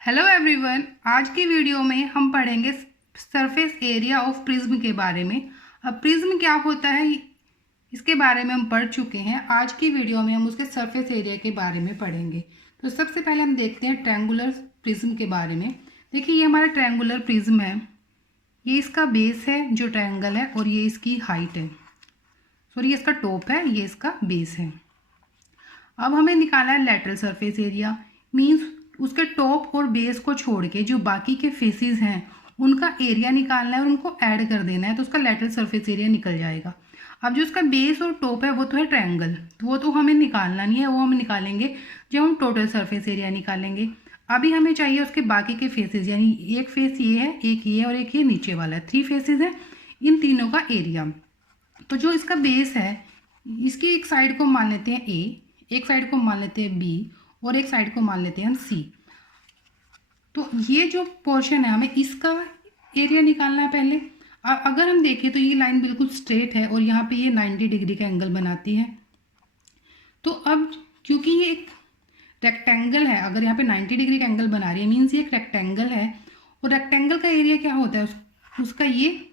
Hello everyone, आज की video में हम पढ़ेंगे सरफेस एरिया ऑफ प्रिज्म के बारे में। अब प्रिज्म क्या होता है इसके बारे में हम पढ़ चुके हैं। आज की वीडियो में हम उसके सरफेस एरिया के बारे में पढ़ेंगे। तो सबसे पहले हम देखते हैं ट्रायंगुलर प्रिज्म के बारे में। देखिए, ये हमारा ट्रायंगुलर प्रिज्म है, ये इसका बेस है जो ट्रायंगल है, और ये इसकी हाइट है, सॉरी ये इसका टॉप है, ये इसका बेस है। अब हमें निकालना है लेटरल सरफेस एरिया, मीन्स उसके टॉप और बेस को छोड़ के जो बाकी के फेसेस हैं उनका एरिया निकालना है और उनको ऐड कर देना है, तो उसका लेटरल सरफेस एरिया निकल जाएगा। अब जो उसका बेस और टॉप है वो तो है ट्रायंगल, तो वो तो हमें निकालना नहीं है, वो हम निकालेंगे जब हम टोटल सरफेस एरिया निकालेंगे। अभी हमें चाहिए उसके बाकी के फेसेस, यानी एक फेस ये है, एक ये और एक ये नीचे वाला है, 3 फेसेस है, इन तीनों का एरिया। तो जो इसका बेस है, इसकी एक साइड को मान लेते हैं ए, एक साइड को मान लेते हैं बी, और एक साइड को मान लेते हैं हम सी। तो ये जो पोर्शन है हमें इसका एरिया निकालना है पहले। अगर हम देखें तो ये लाइन बिल्कुल स्ट्रेट है और यहाँ पे ये 90 डिग्री का एंगल बनाती है। तो अब क्योंकि ये एक रेक्टेंगल है, अगर यहाँ पे 90 डिग्री का एंगल बना रही है मीन्स ये एक रेक्टेंगल है, और रेक्टेंगल का एरिया क्या होता है उसका ये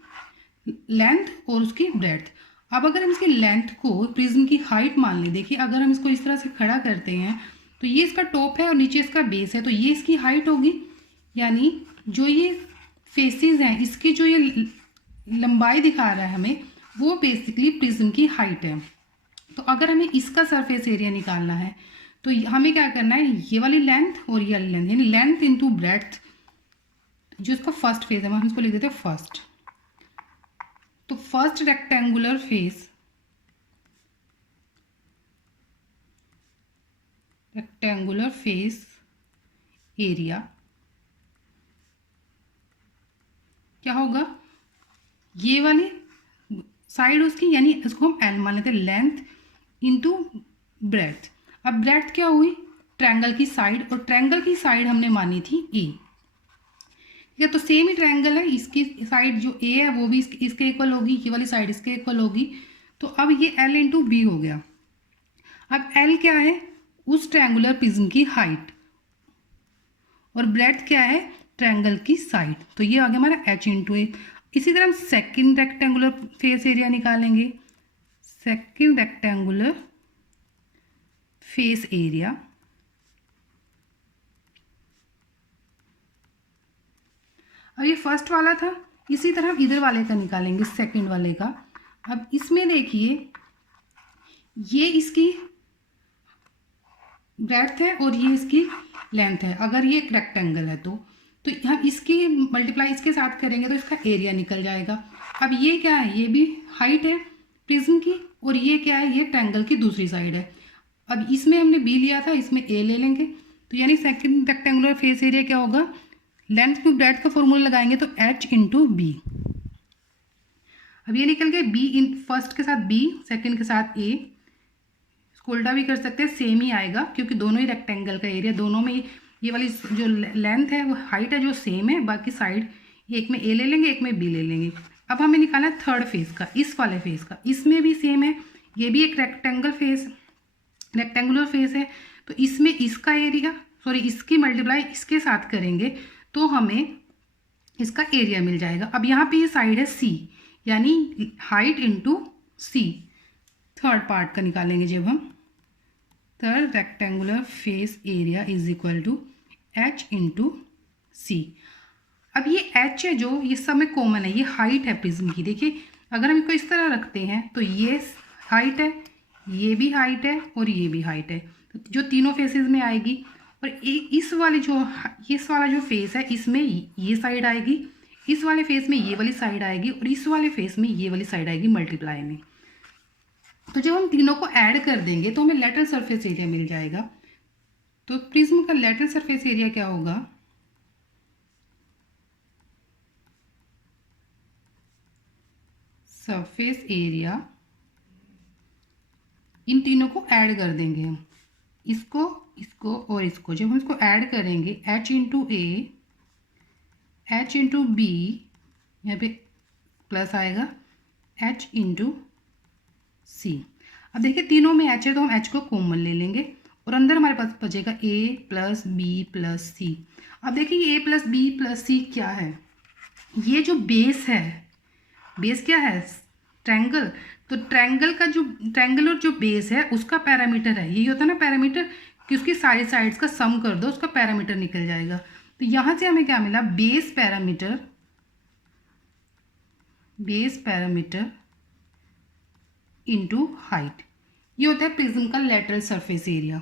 लेंथ और उसकी ब्रेड्थ। अब अगर हम इसकी लेंथ को प्रिज्म की हाइट मान लें, देखिए अगर हम इसको इस तरह से खड़ा करते हैं तो ये इसका टॉप है और नीचे इसका बेस है, तो ये इसकी हाइट होगी, यानी जो ये फेसेस हैं इसकी जो ये लंबाई दिखा रहा है हमें, वो बेसिकली प्रिज्म की हाइट है। तो अगर हमें इसका सरफेस एरिया निकालना है तो हमें क्या करना है, ये वाली लेंथ और ये वाली लेंथ, यानी लेंथ इंटू ब्रेड्थ, जो इसका फर्स्ट फेस है हम इसको लिख देते हैं फर्स्ट। तो first rectangular face, rectangular face area क्या होगा, ये वाली साइड उसकी, यानी इसको हम एल मान लेते हैं, लेंथ इंटू ब्रेड्थ। अब ब्रेड्थ क्या हुई, ट्रायंगल की साइड, और ट्रायंगल की साइड हमने मानी थी ए, ठीक है। तो सेम ही ट्रायंगल है, इसकी साइड जो ए है वो भी इसके इक्वल होगी, ये वाली साइड इसके इक्वल होगी। तो अब ये एल इंटू बी हो गया। अब एल क्या है, उस ट्रायंगुलर प्रिज्म की हाइट, और ब्रेड्थ क्या है, ट्रायंगल की साइड, तो ये आ गया हमारा एच इंटू ए। इसी तरह हम सेकेंड रेक्टेंगुलर फेस एरिया निकालेंगे। सेकेंड रेक्टेंगुलर फेस एरिया, अब ये फर्स्ट वाला था, इसी तरह हम इधर वाले का निकालेंगे, सेकंड वाले का। अब इसमें देखिए ये इसकी ब्रेड्थ है और ये इसकी लेंथ है। अगर ये एक रेक्टेंगल है तो हम इसकी मल्टीप्लाई इसके साथ करेंगे तो इसका एरिया निकल जाएगा। अब ये क्या है, ये भी हाइट है प्रिज्म की, और ये क्या है, ये ट्रायंगल की दूसरी साइड है। अब इसमें हमने बी लिया था, इसमें ए ले लेंगे, तो यानी सेकंड रेक्टेंगुलर फेस एरिया क्या होगा, लेंथ टू ब्रेड्थ का फॉर्मूला लगाएंगे तो एच इंटू बी। अब ये निकल गए बी, इन फर्स्ट के साथ बी, सेकंड के साथ ए, इसको उल्टा भी कर सकते हैं, सेम ही आएगा क्योंकि दोनों ही रेक्टेंगल का एरिया, दोनों में ये वाली जो लेंथ है वो हाइट है जो सेम है, बाकी साइड एक में ए ले लेंगे एक में बी ले लेंगे। अब हमें निकालना है थर्ड फेस का, इस वाले फेस का, इसमें भी सेम है, ये भी एक रेक्टेंगुलर फेस है, तो इसमें इसका एरिया, सॉरी इसकी मल्टीप्लाई इसके साथ करेंगे तो हमें इसका एरिया मिल जाएगा। अब यहाँ पे ये साइड है सी, यानी height into C, third part का निकालेंगे जब हम, third rectangular face area is equal to H into C. अब ये एच है जो ये सब में कॉमन है, ये हाइट है प्रिज्म की। देखिए अगर हम इसको इस तरह रखते हैं तो ये हाइट है, ये भी हाइट है और ये भी हाइट है, तो जो तीनों फेसेस में आएगी। और इस वाला जो फेस है इसमें ये साइड आएगी, इस वाले फेस में ये वाली साइड आएगी, और इस वाले फेस में ये वाली साइड आएगी मल्टीप्लाई में। तो जब हम तीनों को ऐड कर देंगे तो हमें लेटरल सरफेस एरिया मिल जाएगा। तो प्रिज्म का लेटरल सरफेस एरिया क्या होगा, सरफेस एरिया, इन तीनों को ऐड कर देंगे हम, इसको इसको और इसको, जब हम इसको ऐड करेंगे एच इंटू ए, एच इंटू बी, यहाँ पे प्लस आएगा एच इंटू सी। अब देखिए तीनों में एच है तो हम एच को कॉमन ले लेंगे, और अंदर हमारे पास बचेगा a प्लस बी प्लस सी। अब देखिए a प्लस बी प्लस सी क्या है, ये जो बेस है, बेस क्या है, ट्रायंगल। तो ट्रायंगल का जो ट्रायंगल और जो बेस है उसका पैरामीटर है, यही होता है ना पैरामीटर, कि उसकी सारी साइड्स का सम कर दो, उसका पैरामीटर निकल जाएगा। तो यहाँ से हमें क्या मिला, base parameter, base parameter into height, ये होता है प्रिज्म का लेटरल सरफेस एरिया।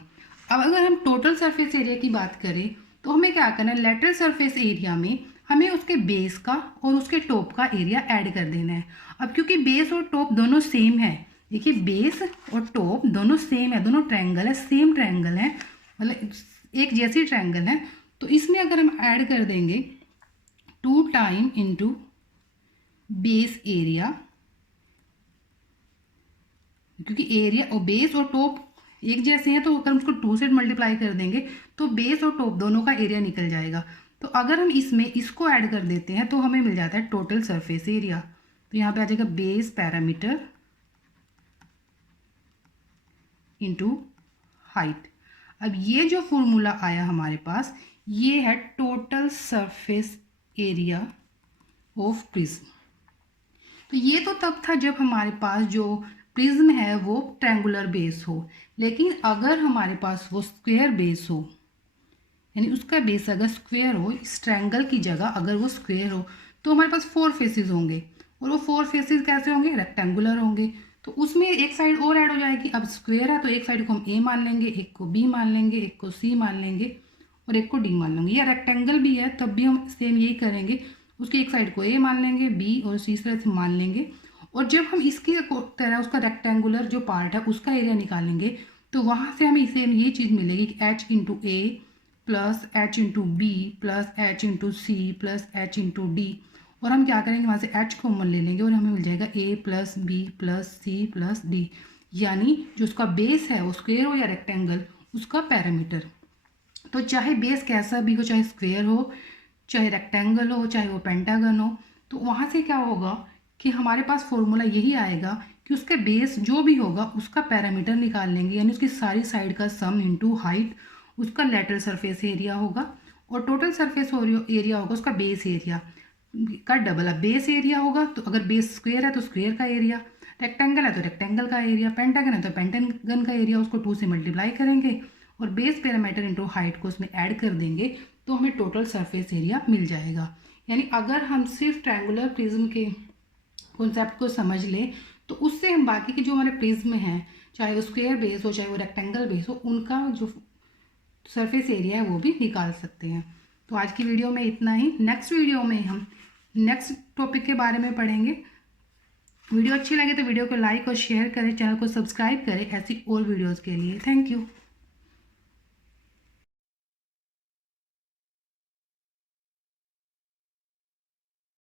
अब अगर हम टोटल सरफेस एरिया की बात करें तो हमें क्या करना है, लेटरल सरफेस एरिया में हमें उसके बेस का और उसके टॉप का एरिया ऐड कर देना है। अब क्योंकि बेस और टॉप दोनों सेम है, देखिए बेस और टॉप दोनों सेम है, दोनों ट्रायंगल है, सेम ट्रायंगल है, मतलब एक जैसी ट्रायंगल है। तो इसमें अगर हम ऐड कर देंगे 2 टाइम इंटू बेस एरिया, क्योंकि एरिया और बेस और टॉप एक जैसे हैं तो अगर हम उसको 2 से मल्टीप्लाई कर देंगे तो बेस और टॉप दोनों का एरिया निकल जाएगा। तो अगर हम इसमें इसको ऐड कर देते हैं तो हमें मिल जाता है टोटल सरफेस एरिया। तो यहाँ पे आ जाएगा बेस पैरामीटर इंटू हाइट। अब ये जो फॉर्मूला आया हमारे पास, ये है total surface area of prism. तो ये तो तब था जब हमारे पास जो प्रिज्म है वो ट्रायंगुलर बेस हो, लेकिन अगर हमारे पास वो स्क्वायर बेस हो, यानी उसका बेस अगर स्क्वायर हो, इस ट्रायंगल की जगह अगर वो स्क्वायर हो, तो हमारे पास 4 फेसेस होंगे, और वो 4 फेसेस कैसे होंगे, रेक्टेंगुलर होंगे। तो उसमें एक साइड और ऐड हो जाएगी। अब स्क्वायर है तो एक साइड को हम ए मान लेंगे, एक को बी मान लेंगे, एक को सी मान लेंगे और एक को डी मान लेंगे। या रेक्टेंगल भी है तब भी हम सेम यही करेंगे, उसकी एक साइड को ए मान लेंगे, बी और सी तरह से मान लेंगे। और जब हम इसकी तरह उसका रेक्टेंगुलर जो पार्ट है उसका एरिया निकालेंगे तो वहाँ से हमें सेम ये चीज़ मिलेगी कि H into A plus H into B plus H into C plus H into D. और हम क्या करेंगे, वहाँ से एच कॉमन ले लेंगे और हमें मिल जाएगा A plus B plus C plus D, यानी जो उसका बेस है वो स्क्वायर हो या रेक्टेंगल, उसका पैरामीटर। तो चाहे बेस कैसा भी हो, चाहे स्क्वायर हो, चाहे रेक्टेंगल हो, चाहे वो पेंटागन हो, तो वहाँ से क्या होगा कि हमारे पास फॉर्मूला यही आएगा कि उसके बेस जो भी होगा उसका पैरामीटर निकाल लेंगे, यानी उसकी सारी साइड का सम इंटू हाइट उसका लेटरल सरफेस एरिया होगा, और टोटल सरफेस एरिया होगा उसका बेस एरिया का डबल। अब बेस एरिया होगा तो अगर बेस स्क्वायर है तो स्क्वायर का एरिया, रेक्टेंगल है तो रेक्टेंगल का एरिया, पेंटागन है तो पेंटागन का एरिया, उसको 2 से मल्टीप्लाई करेंगे और बेस पैरामीटर इंटू हाइट को उसमें ऐड कर देंगे तो हमें टोटल सरफेस एरिया मिल जाएगा। यानी अगर हम सिर्फ ट्रायंगुलर प्रिज्म के कॉन्सेप्ट को समझ लें तो उससे हम बाकी के जो हमारे प्रिज्म हैं, चाहे वो स्क्वायर बेस हो चाहे वो रेक्टेंगल बेस हो, उनका जो सरफेस एरिया है वो भी निकाल सकते हैं। तो आज की वीडियो में इतना ही। नेक्स्ट वीडियो में हम नेक्स्ट टॉपिक के बारे में पढ़ेंगे। वीडियो अच्छी लगे तो वीडियो को लाइक और शेयर करें, चैनल को सब्सक्राइब करें ऐसी और वीडियोज़ के लिए। Thank you.